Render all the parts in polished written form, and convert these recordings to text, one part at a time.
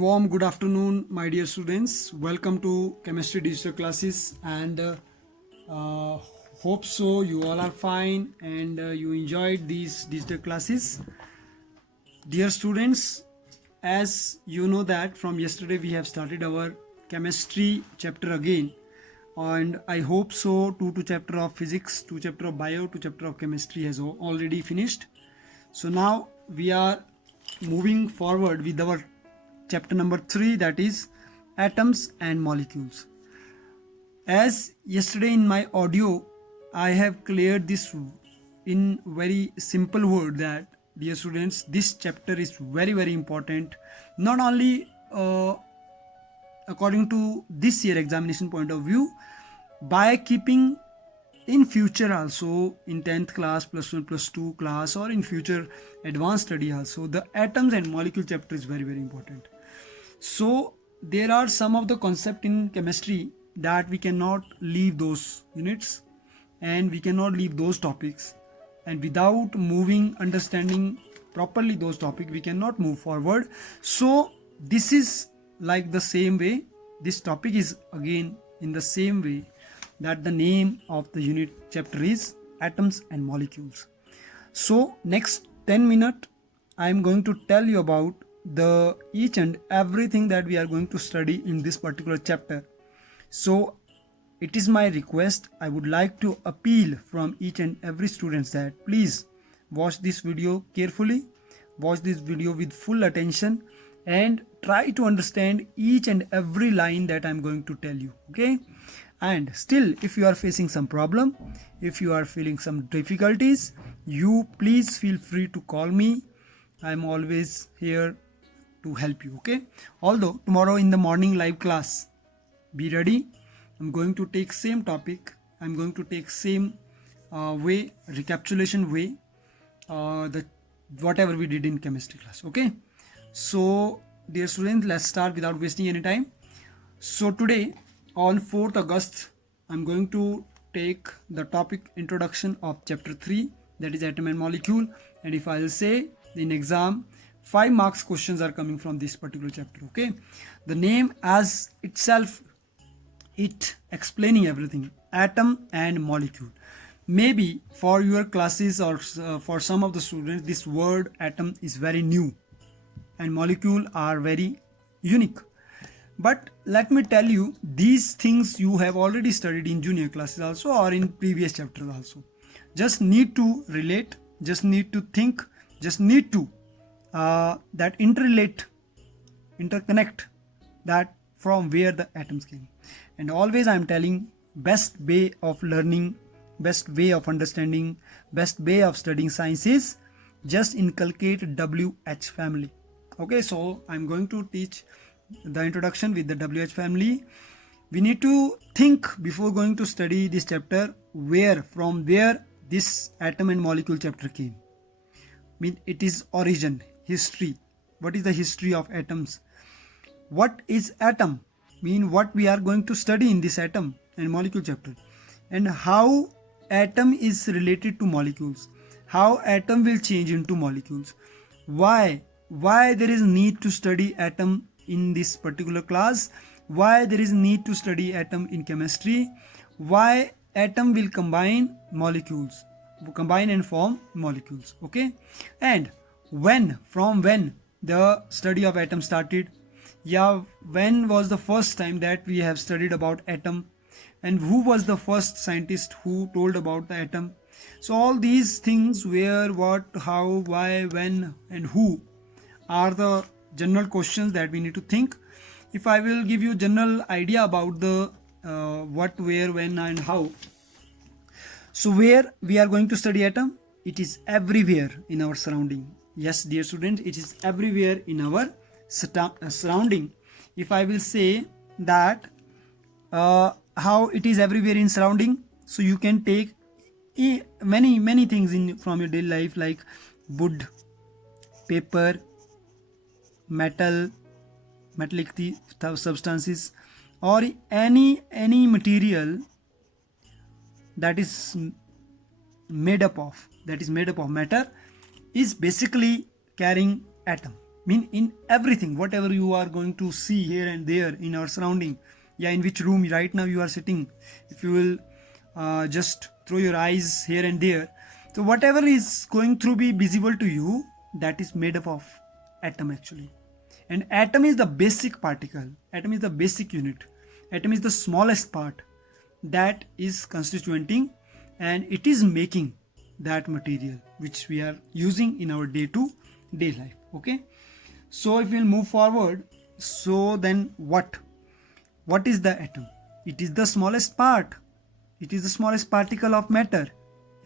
warm good afternoon, my dear students. Welcome to Chemistry Digital Classes, and hope so you all are fine and you enjoyed these digital classes. Dear students, as you know that from yesterday we have started our chemistry chapter again, and I hope so. Two chapter of physics, two chapter of bio, two chapter of chemistry has already finished. So now we are moving forward with our chapter number 3, that is atoms and molecules. As yesterday in my audio I have cleared this in very simple word that, dear students, this chapter is very important, not only according to this year examination point of view, by keeping in future also in 10th class, plus 1 plus 2 class, or in future advanced study also, the atoms and molecule chapter is very important. So there are some of the concept in chemistry that we cannot leave those units and we cannot leave those topics, and without moving understanding properly those topics we cannot move forward. So this is like the same way, this topic is again in the same way that the name of the unit chapter is atoms and molecules. So next 10 minutes I am going to tell you about the each and everything that we are going to study in this particular chapter. So it is my request, I would like to appeal from each and every student that please watch this video carefully, watch this video with full attention, and try to understand each and every line that I am going to tell you, okay? And still, if you are facing some problem, if you are feeling some difficulties, you please feel free to call me. I am always here to help you, okay? Although tomorrow in the morning live class, be ready. I'm going to take same topic, I'm going to take same way, recapitulation way, the whatever we did in chemistry class, okay? So dear students, let's start without wasting any time. So today on 4th August I'm going to take the topic introduction of chapter 3, that is atom and molecule, and if I'll say in exam 5 marks questions are coming from this particular chapter, okay? The name as itself, it explaining everything, atom and molecule. Maybe for your classes or for some of the students this word atom is very new and molecule are very unique, but let me tell you, these things you have already studied in junior classes also or in previous chapters also. Just need to relate, just need to think, just need to that interrelate, interconnect that from where the atoms came. And always I am telling, best way of learning, best way of understanding, best way of studying science is just inculcate WH family, okay? So I'm going to teach the introduction with the WH family. We need to think before going to study this chapter from where this atom and molecule chapter came. Mean it is origin, history. What is the history of atoms? What is atom? Mean what we are going to study in this atom and molecule chapter, and how atom is related to molecules, how atom will change into molecules, why there is need to study atom in this particular class, why there is need to study atom in chemistry, why atom will combine molecules, combine and form molecules, okay? And from when the study of atom started, when was the first time that we have studied about atom, and who was the first scientist who told about the atom. So all these things, where, what, how, why, when and who, are the general questions that we need to think. If I will give you general idea about the what, where, when and how. So where we are going to study atom, it is everywhere in our surrounding. Yes, dear students, it is everywhere in our surrounding. If I will say that how it is everywhere in surrounding, so you can take many things from your daily life, like wood, paper, metallic substances, or any material that is made up of matter is basically carrying atom. mean in everything, whatever you are going to see here and there in our surrounding. Yeah, in which room right now you are sitting, if you will just throw your eyes here and there, so whatever is going through be visible to you, that is made up of atom actually. And atom is the basic particle, atom is the basic unit, atom is the smallest part that is constituting, and it is making that material which we are using in our day to day life. Okay, so if we'll move forward, so then what is the atom? It is the smallest part, it is the smallest particle of matter.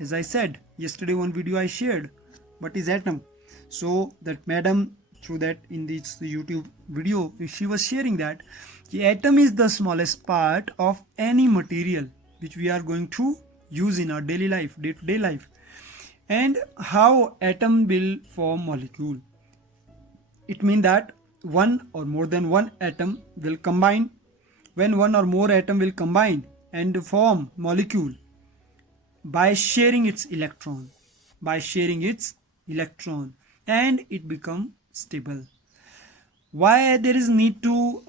As I said yesterday, one video I shared, what is atom? So that madam, through that in this YouTube video, she was sharing that the atom is the smallest part of any material which we are going to use in our daily life, day-to-day life. And how atom will form molecule? It means that one or more than one atom will combine. When one or more atom will combine and form molecule by sharing its electron, and it become stable. Why there is need to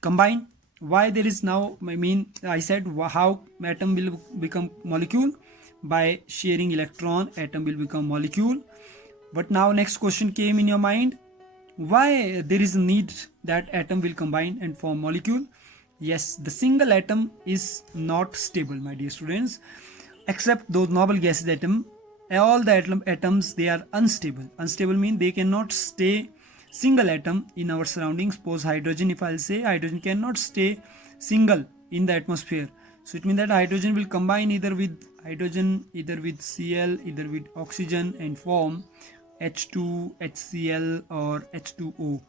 combine? Why there is now, I said how atom will become molecule? By sharing electron, atom will become molecule. But now next question came in your mind, why there is a need that atom will combine and form molecule? Yes, the single atom is not stable, my dear students, except those noble gases atom. All the atoms, they are unstable. Unstable means they cannot stay single atom in our surroundings. Suppose hydrogen, if I'll say hydrogen cannot stay single in the atmosphere. So it means that hydrogen will combine either with hydrogen, either with Cl, either with oxygen, and form H2, HCl or H2O.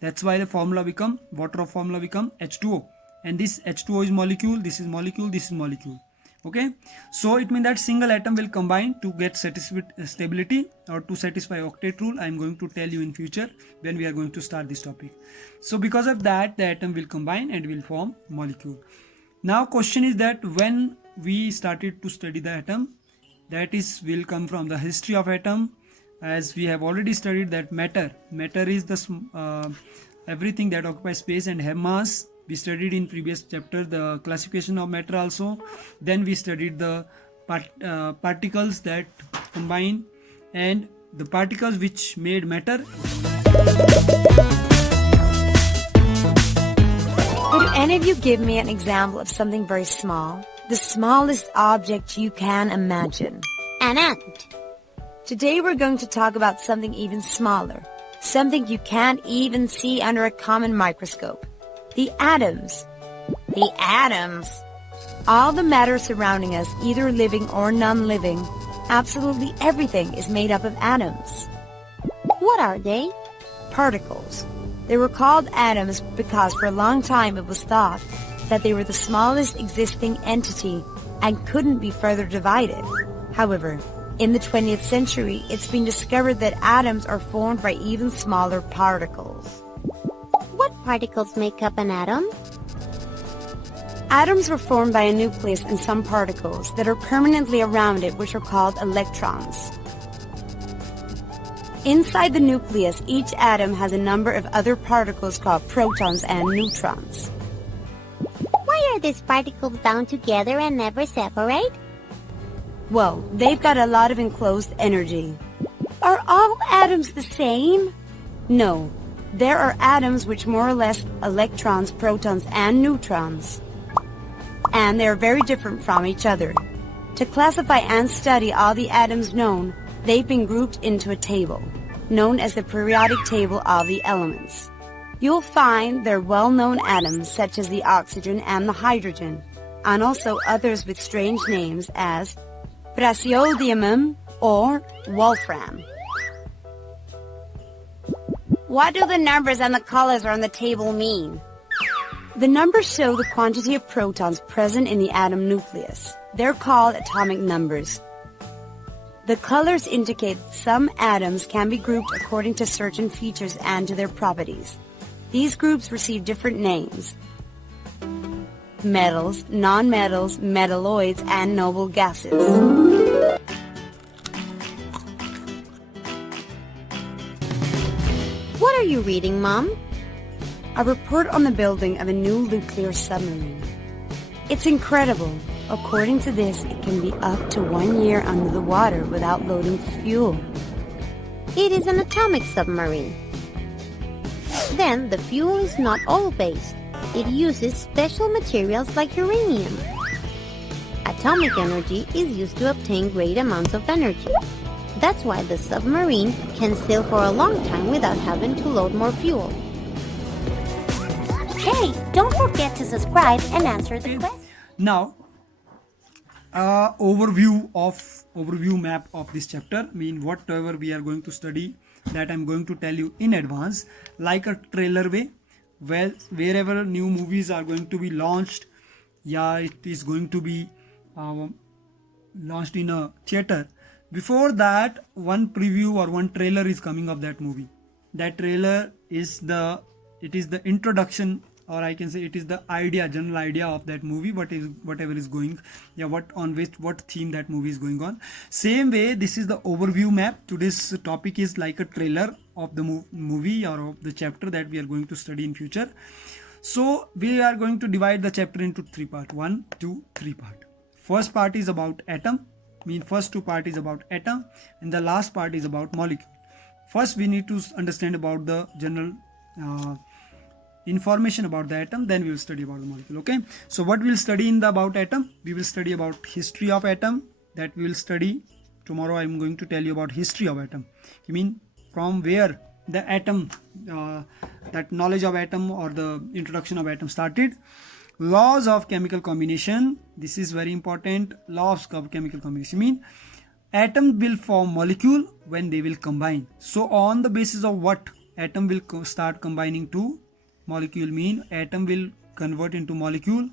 That's why the formula become, water formula become H2O. And this H2O is molecule, this is molecule, this is molecule. Okay, so it means that single atom will combine to get stability or to satisfy octet rule. I am going to tell you in future when we are going to start this topic. So because of that, the atom will combine and will form molecule. Now question is that when we started to study the atom, that is will come from the history of atom, as we have already studied that matter is the everything that occupies space and have mass. We studied in previous chapter the classification of matter also. Then we studied the particles that combine and the particles which made matter. Could any of you give me an example of something very small? The smallest object you can imagine. An ant. Today we're going to talk about something even smaller. Something you can't even see under a common microscope. The atoms. The atoms. All the matter surrounding us, either living or non-living, absolutely everything is made up of atoms. What are they? Particles. They were called atoms because for a long time it was thought that they were the smallest existing entity and couldn't be further divided. However, in the 20th century, it's been discovered that atoms are formed by even smaller particles. What particles make up an atom? Atoms are formed by a nucleus and some particles that are permanently around it, which are called electrons. Inside the nucleus, each atom has a number of other particles called protons and neutrons. Why are these particles bound together and never separate? Well, they've got a lot of enclosed energy. Are all atoms the same? No. There are atoms which more or less electrons, protons, and neutrons. And they are very different from each other. To classify and study all the atoms known, they've been grouped into a table, known as the periodic table of the elements. You'll find there are well-known atoms such as the oxygen and the hydrogen, and also others with strange names as praseodymium or wolfram. What do the numbers and the colors on the table mean? The numbers show the quantity of protons present in the atom nucleus. They're called atomic numbers. The colors indicate that some atoms can be grouped according to certain features and to their properties. These groups receive different names: metals, non-metals, metalloids, and noble gases. you reading, Mom? A report on the building of a new nuclear submarine. It's incredible. According to this, it can be up to 1 year under the water without loading fuel. It is an atomic submarine. Then the fuel is not oil-based. It uses special materials like uranium. Atomic energy is used to obtain great amounts of energy. That's why the submarine can sail for a long time without having to load more fuel. Hey, don't forget to subscribe and answer the question. Now, overview map of this chapter, mean whatever we are going to study, that I'm going to tell you in advance, like a trailer way. Well, wherever new movies are going to be launched, it is going to be launched in a theater. Before that, one preview or one trailer is coming of that movie. That trailer is the introduction, or I can say it is the general idea of that movie, whatever is going, what theme that movie is going on. Same way, this is the overview map. Today's topic is like a trailer of the movie or of the chapter that we are going to study in future. So we are going to divide the chapter into 3 parts. 1, 2, 3 part. First part is about atom. First 2 part is about atom, and the last part is about molecule. First, we need to understand about the general information about the atom, then we will study about the molecule. Okay, so what we will study in the about atom, we will study about history of atom. That we will study tomorrow. I am going to tell you about history of atom. From where the atom, that knowledge of atom or the introduction of atom started. Laws of chemical combination, this is very important. Laws of chemical combination atom will form molecule when they will combine. So on the basis of what atom will start combining to molecule, atom will convert into molecule,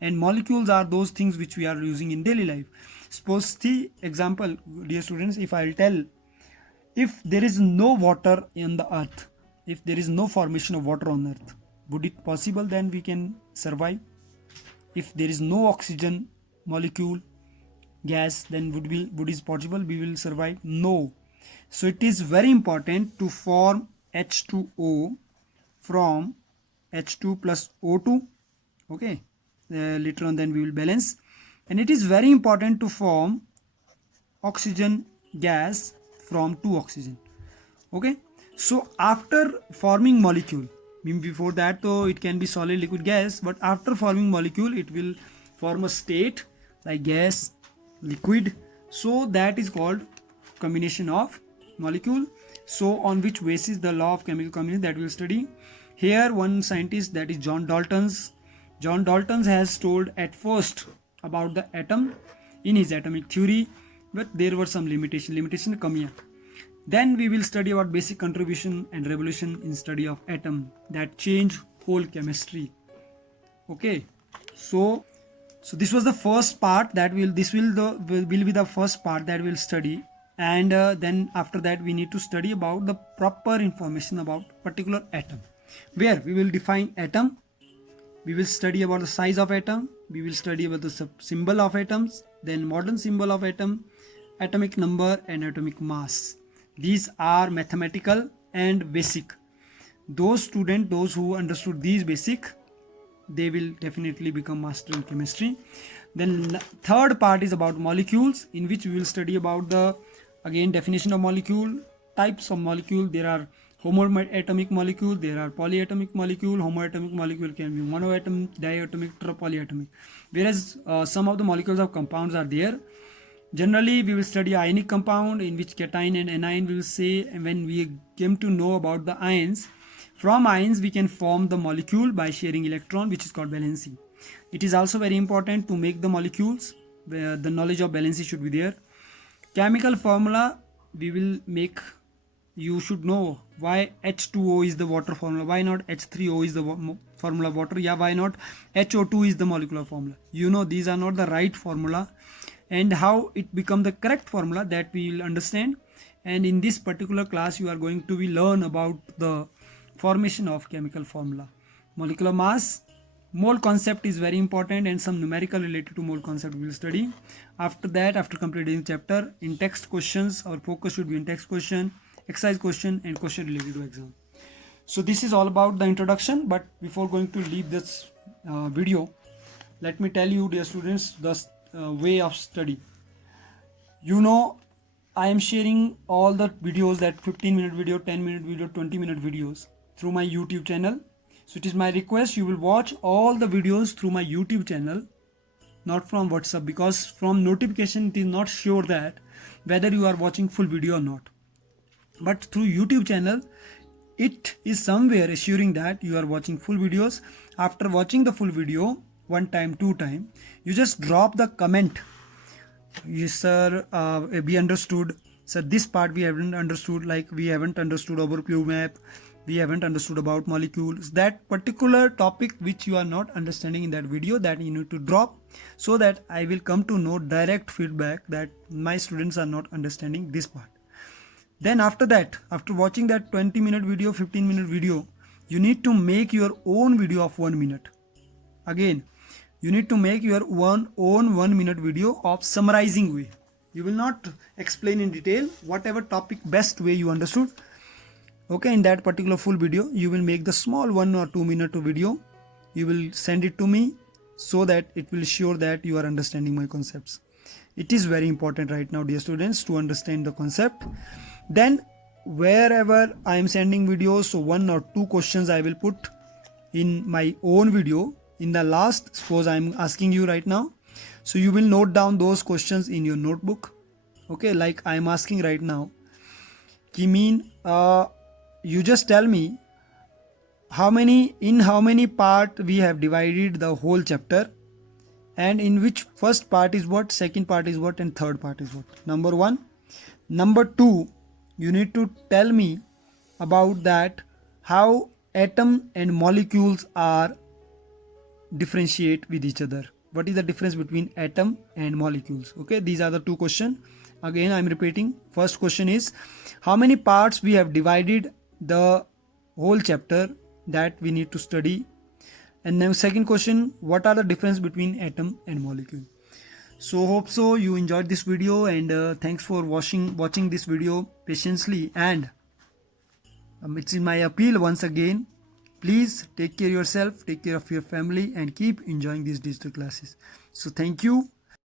and molecules are those things which we are using in daily life. Suppose the example, dear students, if I'll tell, if there is no water in the earth, if there is no formation of water on earth, would it possible then we can survive? If there is no oxygen molecule, gas, then would it possible we will survive? No. So it is very important to form H2O from H2 plus O2. Okay, later on then we will balance. And it is very important to form oxygen gas from 2 oxygen. Okay, so after forming molecule, before that though it can be solid, liquid, gas, but after forming molecule it will form a state like gas, liquid. So that is called combination of molecule. So on which basis the law of chemical combination that we will study. Here one scientist, that is John Dalton has told at first about the atom in his atomic theory, but there were some limitation kamiyan. Then we will study about basic contribution and revolution in study of atom that change whole chemistry. Okay, so this was the first part that will be the first part that we'll study, and then after that we need to study about the proper information about particular atom, where we will define atom, we will study about the size of atom, we will study about the symbol of atoms, then modern symbol of atom, atomic number and atomic mass. These are mathematical and basic. Those who understood these basic, they will definitely become master in chemistry. Then third part is about molecules, in which we will study about the definition of molecule, types of molecule. There are homoatomic molecule, there are polyatomic molecule. Homoatomic molecule can be monoatomic, diatomic, polyatomic, whereas some of the molecules of compounds are there. Generally, we will study ionic compound, in which cation and anion we will say. And when we came to know about the ions, from ions we can form the molecule by sharing electron, which is called valency. It is also very important to make the molecules, where the knowledge of valency should be there. Chemical formula we will make. You should know why H2O is the water formula, why not H3O is the formula of water, why not HO2 is the molecular formula. These are not the right formula, and how it become the correct formula, that we will understand. And in this particular class you are going to learn about the formation of chemical formula. Molecular mass, mole concept is very important, and some numerical related to mole concept we will study. After that, after completing the chapter, in text questions, our focus should be in text question, exercise question and question related to exam. So this is all about the introduction, but before going to leave this video, let me tell you, dear students, the way of study. You know, I am sharing all the videos, that 15-minute video, 10-minute video, 20-minute videos through my YouTube channel. So it is my request you will watch all the videos through my YouTube channel, not from WhatsApp, because from notification it is not sure that whether you are watching full video or not. But through YouTube channel, it is somewhere assuring that you are watching full videos. After watching the full video, one time, two time, you just drop the comment. Yes sir, we understood. Sir, this part we haven't understood, like we haven't understood overview map, we haven't understood about molecules. That particular topic which you are not understanding in that video, that you need to drop, so that I will come to know direct feedback that my students are not understanding this part. Then after that, after watching that 20-minute video, 15-minute video, you need to make your own video of 1 minute. Again, you need to make your own 1 minute video of summarizing way. You will not explain in detail, whatever topic best way you understood. Okay, in that particular full video, you will make the small 1 or 2 minute video. You will send it to me so that it will show that you are understanding my concepts. It is very important right now, dear students, to understand the concept. Then wherever I am sending videos, so 1 or 2 questions I will put in my own video. In the last, suppose I am asking you right now, so you will note down those questions in your notebook. Okay, like I am asking right now, you just tell me how many part we have divided the whole chapter, and in which first part is what, second part is what, and third part is what. Number 1. Number 2, you need to tell me about that how atom and molecules are differentiate with each other. What is the difference between atom and molecules? Okay, these are the 2 questions. Again, I am repeating. First question is how many parts we have divided the whole chapter that we need to study. And then second question, what are the difference between atom and molecule? So hope so you enjoyed this video, and thanks for watching this video patiently. And it's in my appeal once again, please take care of yourself, take care of your family, and keep enjoying these digital classes. So thank you.